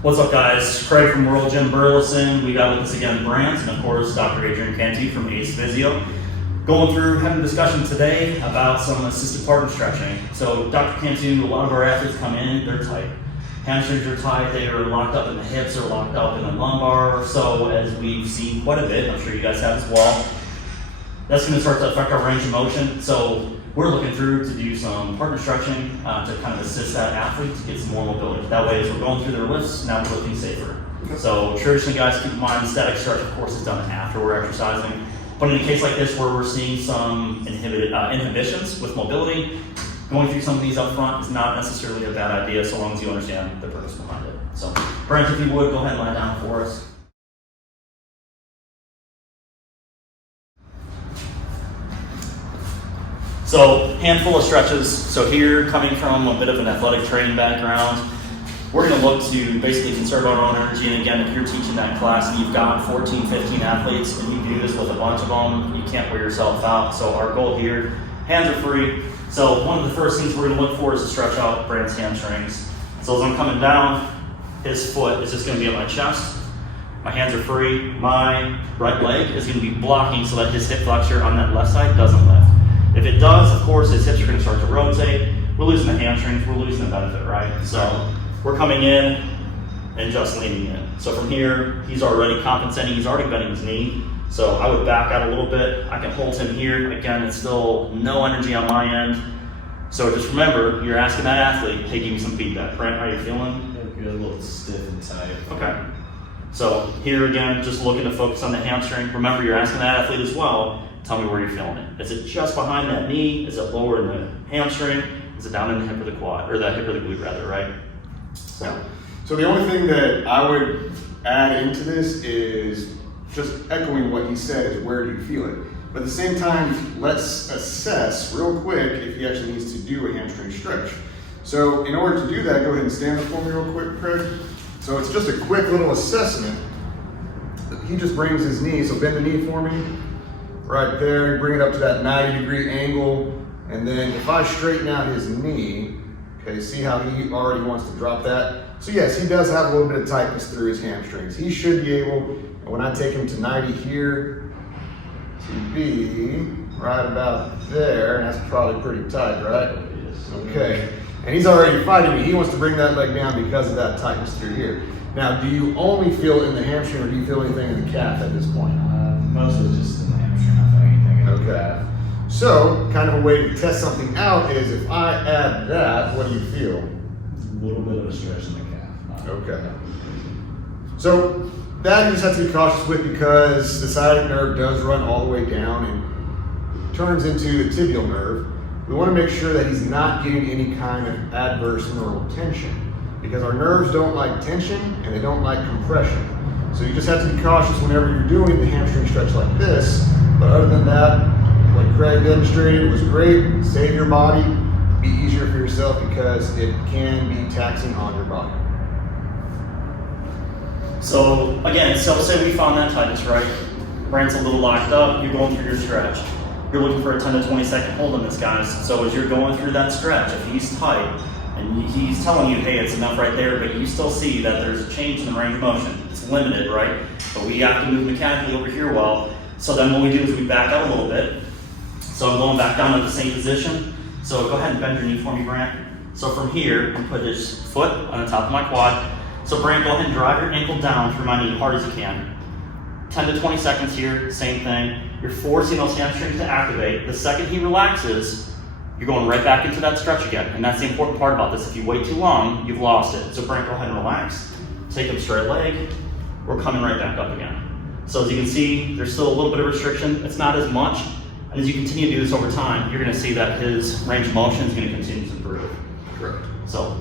What's up, guys? Craig from World Gym Burleson. We got with us again Brant, and of course Dr. Adrian Canty from Physio. Going through, having a discussion today about some assisted partner stretching. So Dr. Canty, a lot of our athletes come in, they're tight. Hamstrings are tight, they are locked up in the hips or locked up in the lumbar. So as we've seen quite a bit, I'm sure you guys have as well, that's going to start to affect our range of motion. So we're looking through to do some partner stretching to kind of assist that athlete to get some more mobility. That way, as we're going through their lifts, now we're lifting safer. So traditionally, guys, keep in mind, static stretch, of course, is done after we're exercising. But in a case like this where we're seeing some inhibitions with mobility, going through some of these up front is not necessarily a bad idea so long as you understand the purpose behind it. So, Brent, if you would, go ahead and lie down for us. So, handful of stretches. So here, coming from a bit of an athletic training background, we're going to look to basically conserve our own energy. And again, if you're teaching that class and you've got 14, 15 athletes and you do this with a bunch of them, you can't wear yourself out. So our goal here, hands are free. So one of the first things we're going to look for is to stretch out Brant's hamstrings. So as I'm coming down, his foot is just going to be on my chest. My hands are free. My right leg is going to be blocking so that his hip flexor on that left side doesn't lift. If it does, of course, his hips are going to start to rotate. We're losing the hamstrings, we're losing the benefit, right? So we're coming in and just leaning in. So from here, he's already compensating, he's already bending his knee. So I would back out a little bit. I can hold him here. Again, it's still no energy on my end. So just remember, you're asking that athlete, hey, give me some feedback. Brent, how are you feeling? You're a little stiff and tight. Okay. So here again, just looking to focus on the hamstring. Remember, you're asking that athlete as well, tell me where you're feeling it. Is it just behind that knee? Is it lower in the hamstring? Is it down in the hip or the quad, or the hip or the glute rather, right? So the only thing that I would add into this is just echoing what he said is where do you feel it? But at the same time, let's assess real quick if he actually needs to do a hamstring stretch. So in order to do that, go ahead and stand up for me real quick, Craig. So it's just a quick little assessment. He just brings his knee, so bend the knee for me. Right there, bring it up to that 90-degree angle. And then if I straighten out his knee, okay, see how he already wants to drop that? So yes, he does have a little bit of tightness through his hamstrings. He should be able, when I take him to 90 here, to be right about there, and that's probably pretty tight, right? Okay, and he's already fighting me. He wants to bring that leg down because of that tightness through here. Now, do you only feel it in the hamstring or do you feel anything in the calf at this point? Mostly just in the hamstring, I feel anything in the calf. So, kind of a way to test something out is if I add that, what do you feel? A little bit of a stretch in the calf. Okay. So that you just have to be cautious with because the sciatic nerve does run all the way down and turns into the tibial nerve. We want to make sure that he's not getting any kind of adverse neural tension because our nerves don't like tension and they don't like compression. So you just have to be cautious whenever you're doing the hamstring stretch like this. But other than that, like Craig demonstrated, it was great. Save your body. Be easier for yourself because it can be taxing on your body. So again, so say we found that tightness, right? Brant's a little locked up, you're going through your stretch. You're looking for a 10 to 20 second hold on this, guys. So as you're going through that stretch, if he's tight and he's telling you, hey, it's enough right there, but you still see that there's a change in the range of motion. It's limited, right? But we have to move mechanically over here well. So then what we do is we back out a little bit. So I'm going back down to the same position. So go ahead and bend your knee for me, Brant. So from here, I'm put his foot on the top of my quad. So Brant, go ahead and drive your ankle down through my knee hard as you can. 10 to 20 seconds here, same thing. You're forcing those hamstrings to activate. The second he relaxes, you're going right back into that stretch again. And that's the important part about this. If you wait too long, you've lost it. So Brant, go ahead and relax. Take up straight leg. We're coming right back up again. So as you can see, there's still a little bit of restriction. It's not as much. And as you continue to do this over time, you're going to see that his range of motion is going to continue to improve. Correct. So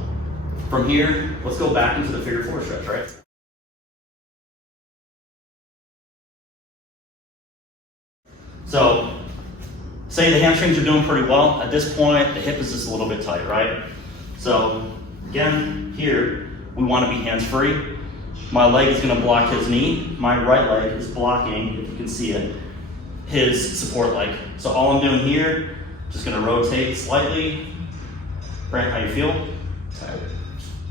from here, let's go back into the figure 4 stretch, right? So say the hamstrings are doing pretty well. At this point, the hip is just a little bit tight, right? So again, here, we want to be hands-free. My leg is going to block his knee. My right leg is blocking, if you can see it, his support leg. So all I'm doing here, just going to rotate slightly. Brant, how you feel? Tight.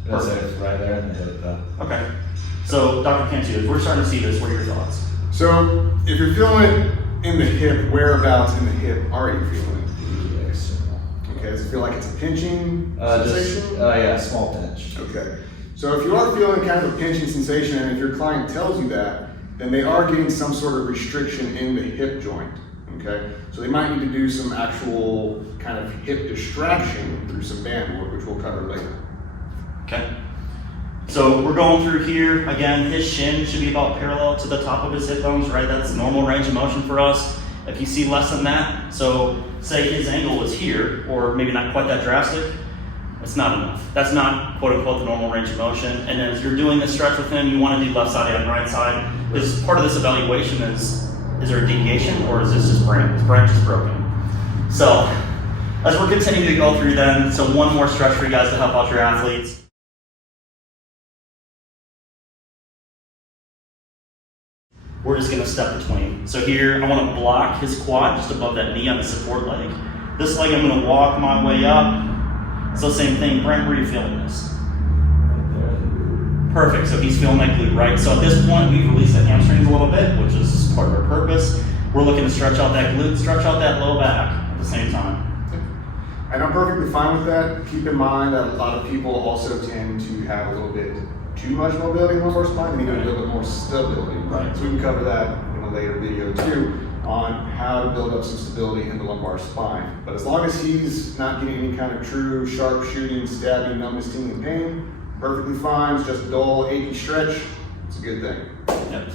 That's it, right there in the hip though. Okay. So, Dr. Cantu, if we're starting to see this, what are your thoughts? So, if you're feeling it in the hip, whereabouts in the hip are you feeling it? External. Okay, does it feel like it's a pinching Just, sensation? yeah, small pinch. Okay. So if you are feeling kind of a pinching sensation, and if your client tells you that, then they are getting some sort of restriction in the hip joint. Okay. So they might need to do some actual kind of hip distraction through some band work, which we'll cover later. Okay. So we're going through here, again, his shin should be about parallel to the top of his hip bones, right? That's normal range of motion for us. If you see less than that, so say his angle was here, or maybe not quite that drastic, it's not enough. That's not quote unquote the normal range of motion. And then as you're doing this stretch with him, you want to do left side and right side. Because part of this evaluation is there a deviation or is this just branch? Is branch just broken? So as we're continuing to go through then, so one more stretch for you guys to help out your athletes. We're just gonna step between. So here, I wanna block his quad just above that knee on the support leg. This leg, I'm gonna walk my way up. So same thing, Brent, where are you feeling this? Perfect, so he's feeling that glute, right? So at this point, we've released the hamstrings a little bit, which is part of our purpose. We're looking to stretch out that glute, stretch out that low back at the same time. And I'm perfectly fine with that. Keep in mind that a lot of people also tend to have a little bit too much mobility in the lumbar spine. They need a little bit more stability. Right. So we can cover that in a later video too, on how to build up some stability in the lumbar spine. But as long as he's not getting any kind of true sharp shooting, stabbing, numbness, tingling pain, perfectly fine. It's just a dull, achy stretch. It's a good thing. Yep.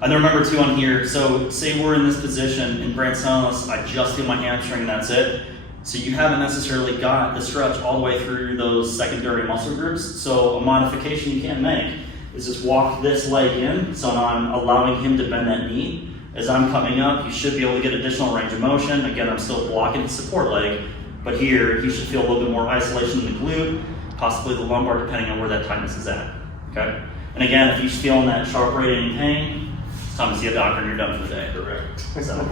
And then remember too on here, so say we're in this position and Brent's telling us, I just feel my hamstring and that's it. So you haven't necessarily got the stretch all the way through those secondary muscle groups. So a modification you can make is just walk this leg in. So now I'm allowing him to bend that knee. As I'm coming up, you should be able to get additional range of motion. Again, I'm still blocking his support leg, but here you should feel a little bit more isolation in the glute, possibly the lumbar, depending on where that tightness is at, okay? And again, if you're feeling that sharp radiating pain, it's time to see a doctor and you're done for the day. Correct. So,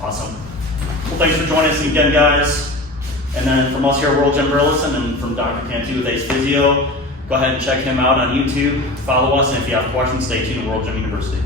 awesome. Well, thanks for joining us again, guys. And then from us here at World Gym Burleson and from Dr. Cantu with Ace Physio, go ahead and check him out on YouTube, follow us, and if you have questions, stay tuned to World Gym University.